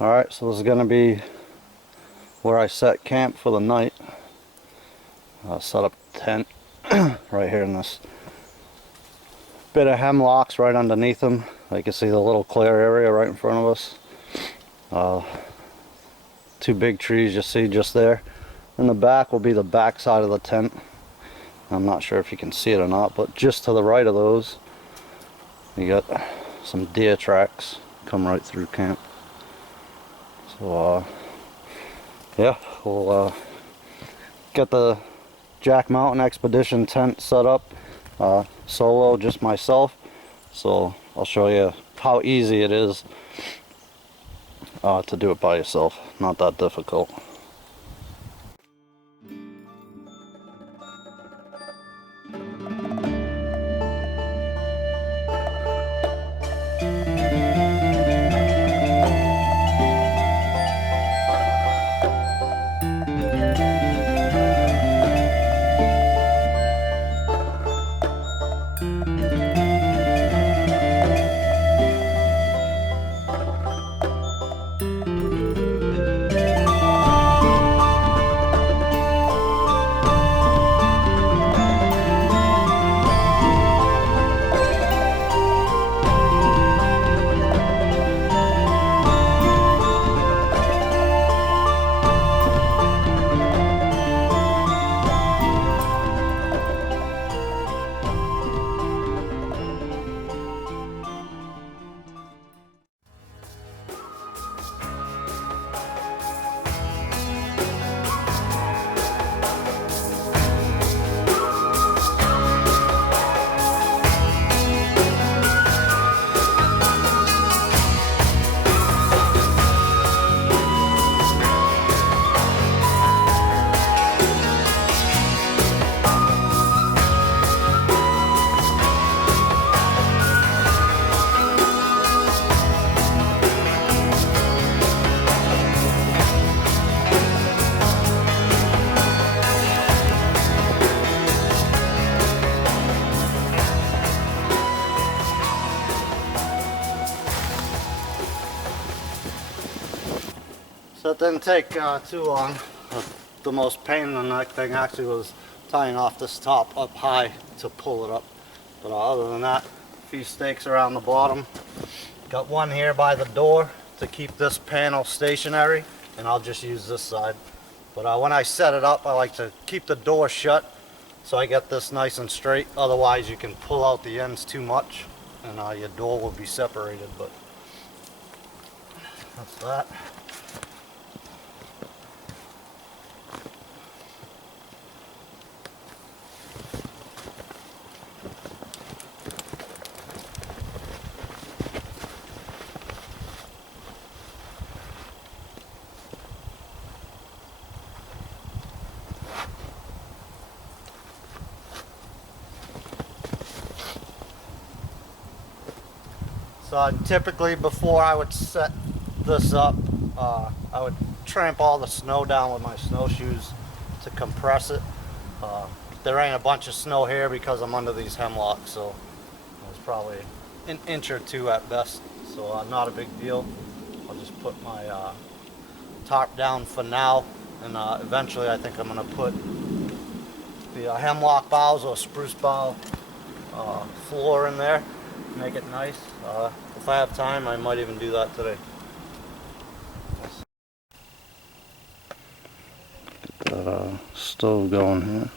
Alright, so this is going to be where I set camp for the night. I'll set up a tent right here in this bit of hemlocks right underneath them. You can see the little clear area right in front of us. Two big trees you see just there. In the back will be the back side of the tent. I'm not sure if you can see it or not, but just to the right of those you got some deer tracks come right through camp. So yeah, we'll get the Jack Mountain Expedition tent set up solo, just myself. So I'll show you how easy it is to do it by yourself. Not that difficult. So it didn't take too long. The most pain in the neck thing actually was tying off this top up high to pull it up. But other than that, a few stakes around the bottom. Got one here by the door to keep this panel stationary, and I'll just use this side. But when I set it up, I like to keep the door shut so I get this nice and straight. Otherwise you can pull out the ends too much and your door will be separated. But that's that. So typically before I would set this up, I would tramp all the snow down with my snowshoes to compress it. There ain't a bunch of snow here because I'm under these hemlocks, so it's probably an inch or two at best, so not a big deal. I'll just put my tarp down for now, and eventually I think I'm going to put the hemlock boughs or spruce bough floor in there, make it nice. If I have time, I might even do that today. Get that stove going here.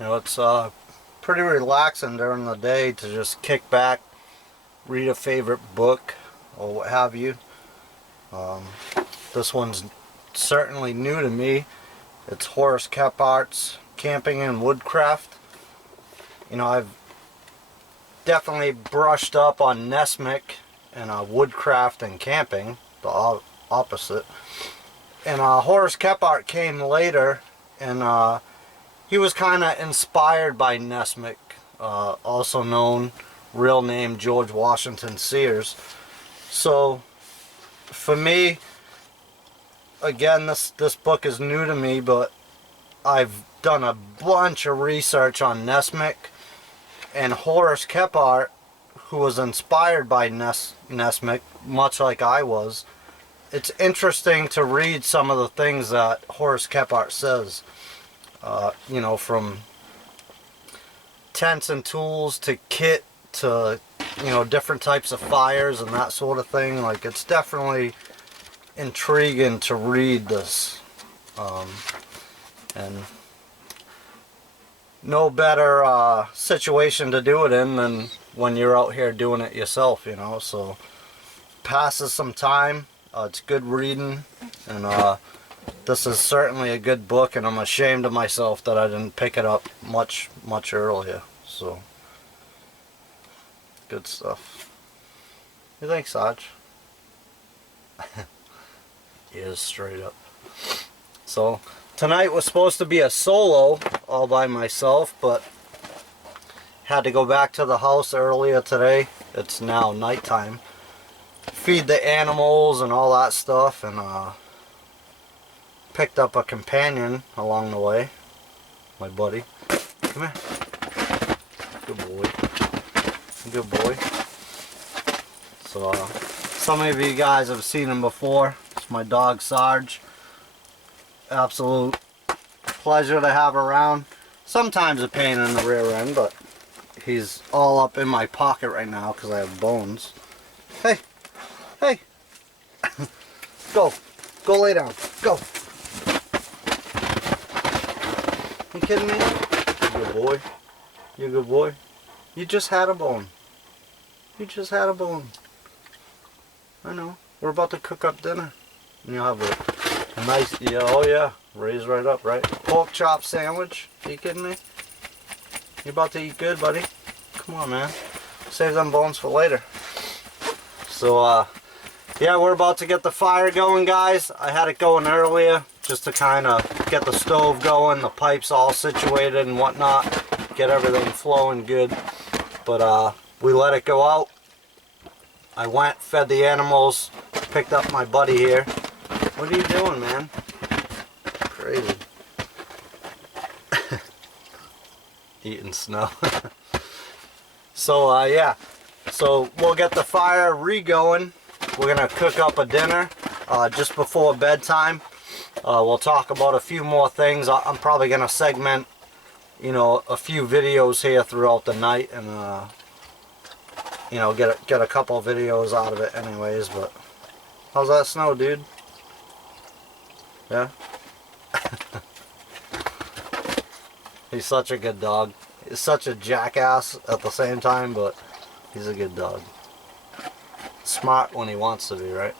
You know, it's pretty relaxing during the day to just kick back, read a favorite book or what have you. This one's certainly new to me. It's Horace Kephart's Camping and Woodcraft. You know, I've definitely brushed up on Nesmic and woodcraft and camping, the opposite. And Horace Kephart came later, and he was kind of inspired by Nesmic, also known, real name George Washington Sears. So for me, again, this book is new to me, but I've done a bunch of research on Nesmic, and Horace Kephart, who was inspired by Nesmic, much like I was. It's interesting to read some of the things that Horace Kephart says. You know, from tents and tools to kit to, you know, different types of fires and that sort of thing. Like, it's definitely intriguing to read this. And no better situation to do it in than when you're out here doing it yourself, you know. So passes some time. It's good reading, and this is certainly a good book, and I'm ashamed of myself that I didn't pick it up much earlier. So good stuff. You think, Sarge? He is straight up. So tonight was supposed to be a solo all by myself, but had to go back to the house earlier today. It's now nighttime. Feed the animals and all that stuff, and picked up a companion along the way. My buddy. Come here. Good boy. Good boy. So some of you guys have seen him before. It's my dog Sarge. Absolute pleasure to have around. Sometimes a pain in the rear end, but he's all up in my pocket right now because I have bones. Hey! Hey! Go! Go lay down. Go! You kidding me? You good boy. You good boy. You just had a bone. You just had a bone. I know. We're about to cook up dinner. And you'll have a nice, yeah, oh yeah, raised right up, right? Pork chop sandwich. Are you kidding me? You about to eat good, buddy? Come on, man. Save them bones for later. So, yeah, we're about to get the fire going, guys. I had it going earlier just to kind of get the stove going, the pipes all situated and whatnot, get everything flowing good. But we let it go out. I went, fed the animals, picked up my buddy here. What are you doing, man? Crazy. Eating snow. So, yeah. So we'll get the fire re-going. We're going to cook up a dinner just before bedtime. We'll talk about a few more things. I'm probably going to segment, you know, a few videos here throughout the night, and you know, get a couple of videos out of it anyways. But how's that snow, dude? Yeah? He's such a good dog. He's such a jackass at the same time, but he's a good dog. Smart when he wants to be, right?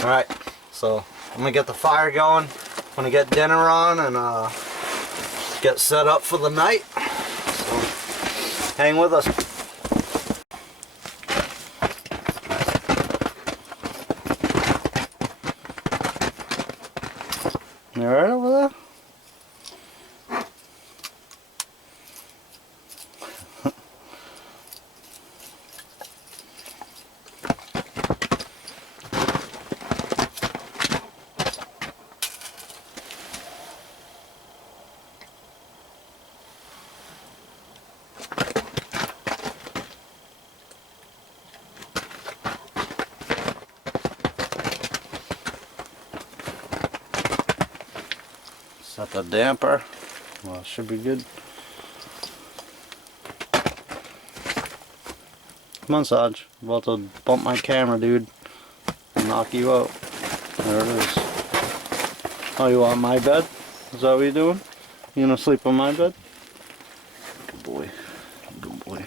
Alright, so I'm gonna get the fire going. I'm gonna get dinner on and get set up for the night. So hang with us. You alright over there? Set the damper. Well, it should be good. Come on, Sarge. I'm about to bump my camera, dude. And knock you out. There it is. Oh, you want my bed? Is that what you're doing? You gonna sleep on my bed? Good boy. Good boy.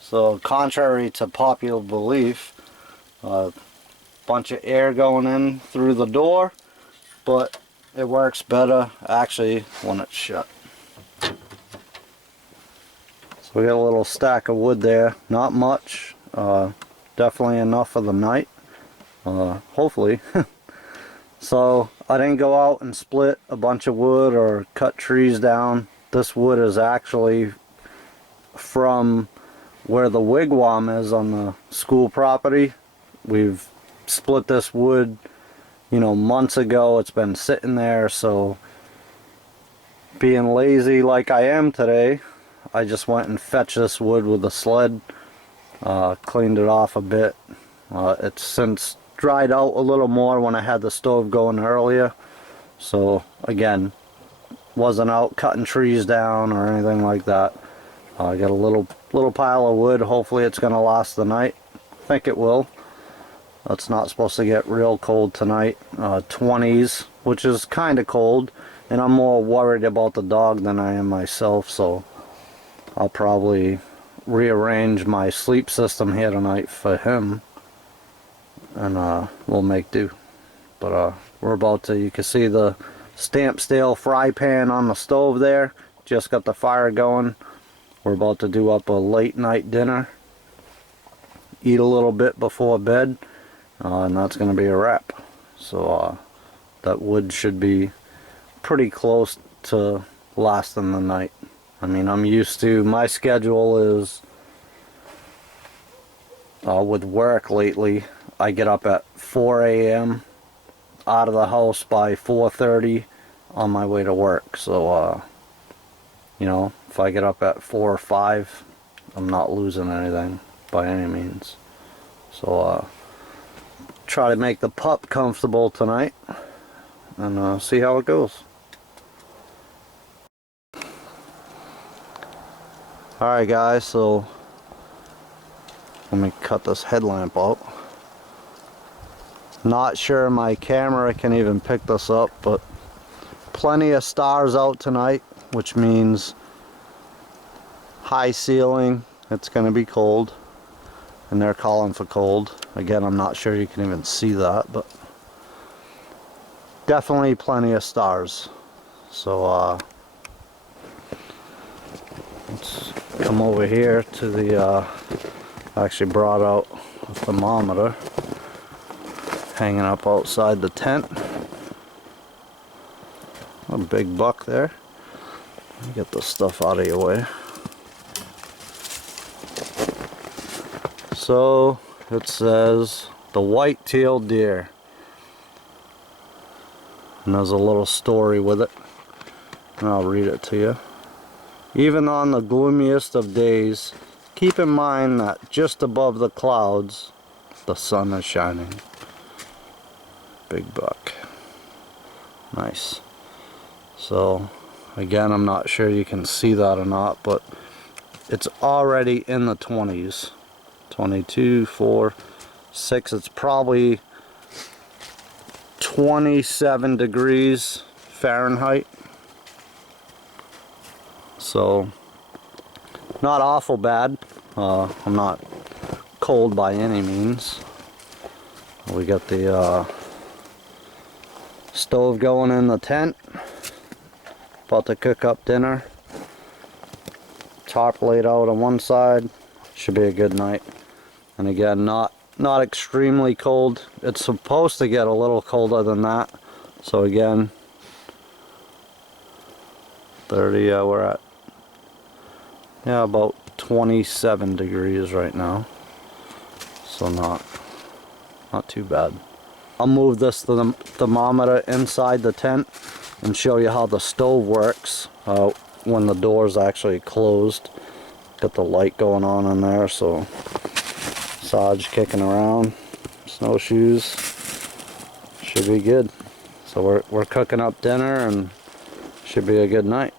So, contrary to popular belief, a bunch of air going in through the door, but it works better actually when it's shut. So we got a little stack of wood there, not much, definitely enough for the night, hopefully. So I didn't go out and split a bunch of wood or cut trees down. This wood is actually from where the wigwam is on the school property. We've split this wood, you know, months ago. It's been sitting there, so being lazy like I am today, I just went and fetched this wood with a sled, cleaned it off a bit. It's since dried out a little more when I had the stove going earlier, so again, wasn't out cutting trees down or anything like that. I got a little pile of wood. Hopefully it's going to last the night. I think it will. It's not supposed to get real cold tonight. 20s, which is kind of cold, and I'm more worried about the dog than I am myself, so I'll probably rearrange my sleep system here tonight for him, and we'll make do. But we're about to, you can see the stamp steel fry pan on the stove there. Just got the fire going. We're about to do up a late night dinner, eat a little bit before bed, and that's going to be a wrap. So that wood should be pretty close to lasting the night. I mean, I'm used to, my schedule is, with work lately, I get up at 4 a.m., out of the house by 4:30 on my way to work. So, you know, if I get up at 4 or 5, I'm not losing anything by any means. So, try to make the pup comfortable tonight and see how it goes. Alright guys, so let me cut this headlamp out. Not sure my camera can even pick this up, but plenty of stars out tonight, which means high ceiling. It's going to be cold, and they're calling for cold. Again, I'm not sure you can even see that, but definitely plenty of stars. So let's come over here to the I actually brought out a thermometer hanging up outside the tent. A big buck there. Get the stuff out of your way. So it says the white-tailed deer, and there's a little story with it, and I'll read it to you. Even on the gloomiest of days, keep in mind that just above the clouds the sun is shining. Big buck. Nice. So again, I'm not sure you can see that or not, but it's already in the 20s. 22, 4, 6. It's probably 27 degrees Fahrenheit. So not awful bad. I'm not cold by any means. We got the stove going in the tent. About to cook up dinner. Tarp laid out on one side. Should be a good night. And again, not extremely cold. It's supposed to get a little colder than that. So again, 30. We're at about 27 degrees right now. So not too bad. I'll move this thermometer inside the tent and show you how the stove works when the door's actually closed. Got the light going on in there, so Sarge kicking around, snowshoes, should be good. So we're cooking up dinner and should be a good night.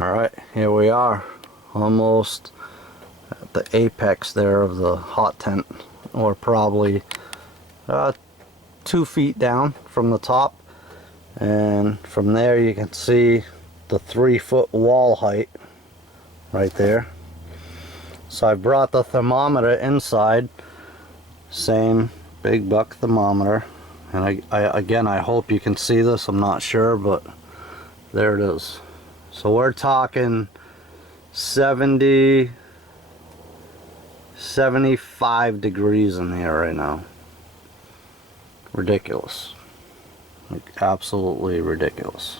Alright, here we are, almost at the apex there of the hot tent, or probably 2 feet down from the top, and from there you can see the 3-foot wall height right there. So I brought the thermometer inside, same big buck thermometer, and I hope you can see this. I'm not sure, but there it is. So we're talking 70, 75 degrees in here right now. Ridiculous. Like, absolutely ridiculous.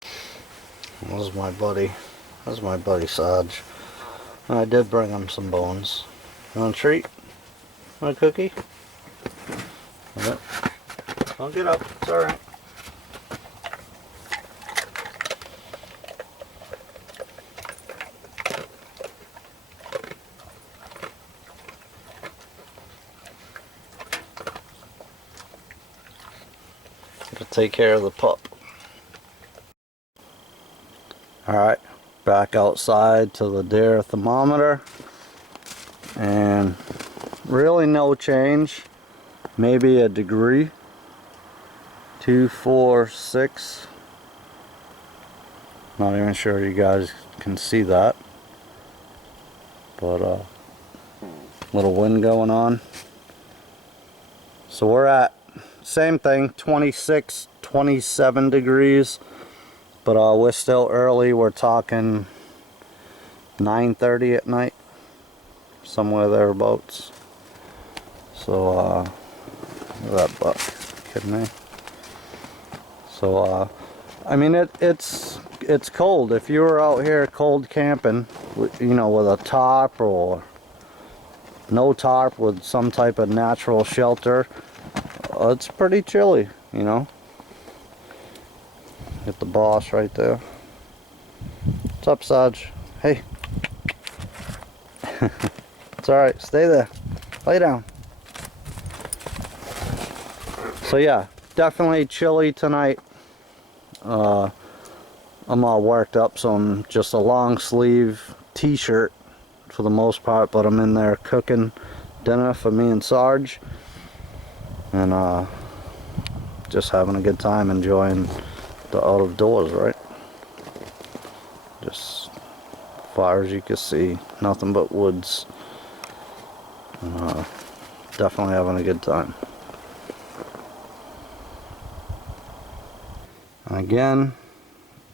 This is my buddy. This is my buddy Sarge. And I did bring him some bones. You want a treat? Want a cookie? Yep. Don't get up. It's alright. Take care of the pup. Alright, back outside to the deer thermometer, and really no change, maybe a degree. 2, 4, 6. Not even sure you guys can see that, but little wind going on. So we're at same thing, 26, 27 degrees, but we're still early. We're talking 9:30 at night, somewhere thereabouts. So look at that buck, kidding me? So I mean, it's cold. If you were out here cold camping, you know, with a tarp or no tarp, with some type of natural shelter, it's pretty chilly, you know. Get the boss right there. What's up, Sarge? Hey. It's alright, stay there. Lay down. So yeah, definitely chilly tonight. I'm all worked up, so I'm just a long sleeve t-shirt for the most part, but I'm in there cooking dinner for me and Sarge. And just having a good time, enjoying the out of doors, right? Just far as you can see, nothing but woods. And definitely having a good time. And again,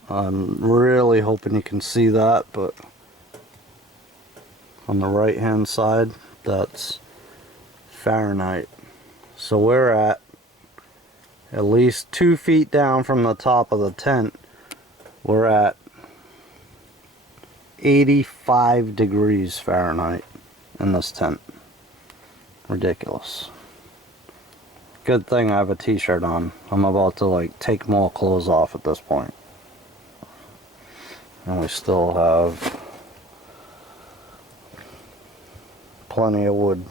I'm really hoping you can see that, but on the right hand side, that's Fahrenheit. So we're at least 2 feet down from the top of the tent. We're at 85 degrees Fahrenheit in this tent. Ridiculous. Good thing I have a t-shirt on. I'm about to like take more clothes off at this point. And we still have plenty of wood.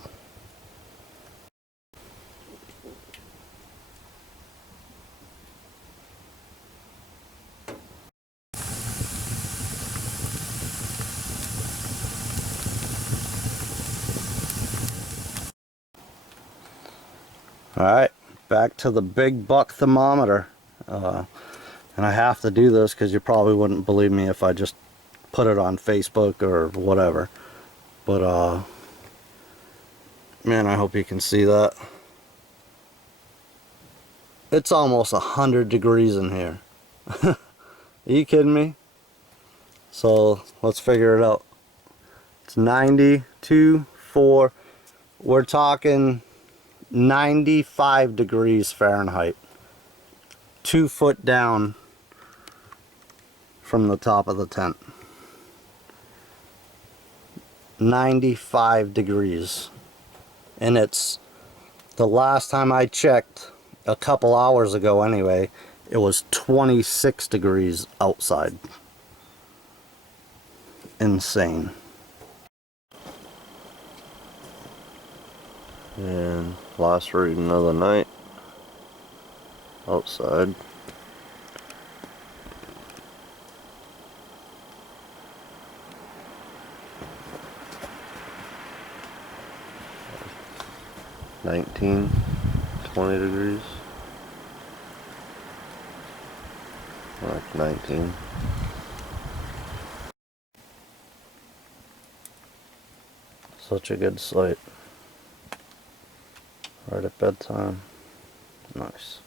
Alright, back to the big buck thermometer. And I have to do this because you probably wouldn't believe me if I just put it on Facebook or whatever. But man, I hope you can see that. It's almost 100 degrees in here. Are you kidding me? So let's figure it out. It's 92, 4. We're talking 95 degrees Fahrenheit. 2 foot down from the top of the tent. 95 degrees. And it's, the last time I checked, a couple hours ago anyway, it was 26 degrees outside. Insane. And last reading of the night outside. 19, 20 degrees. Like 19. Such a good sight. Right at bedtime. Nice.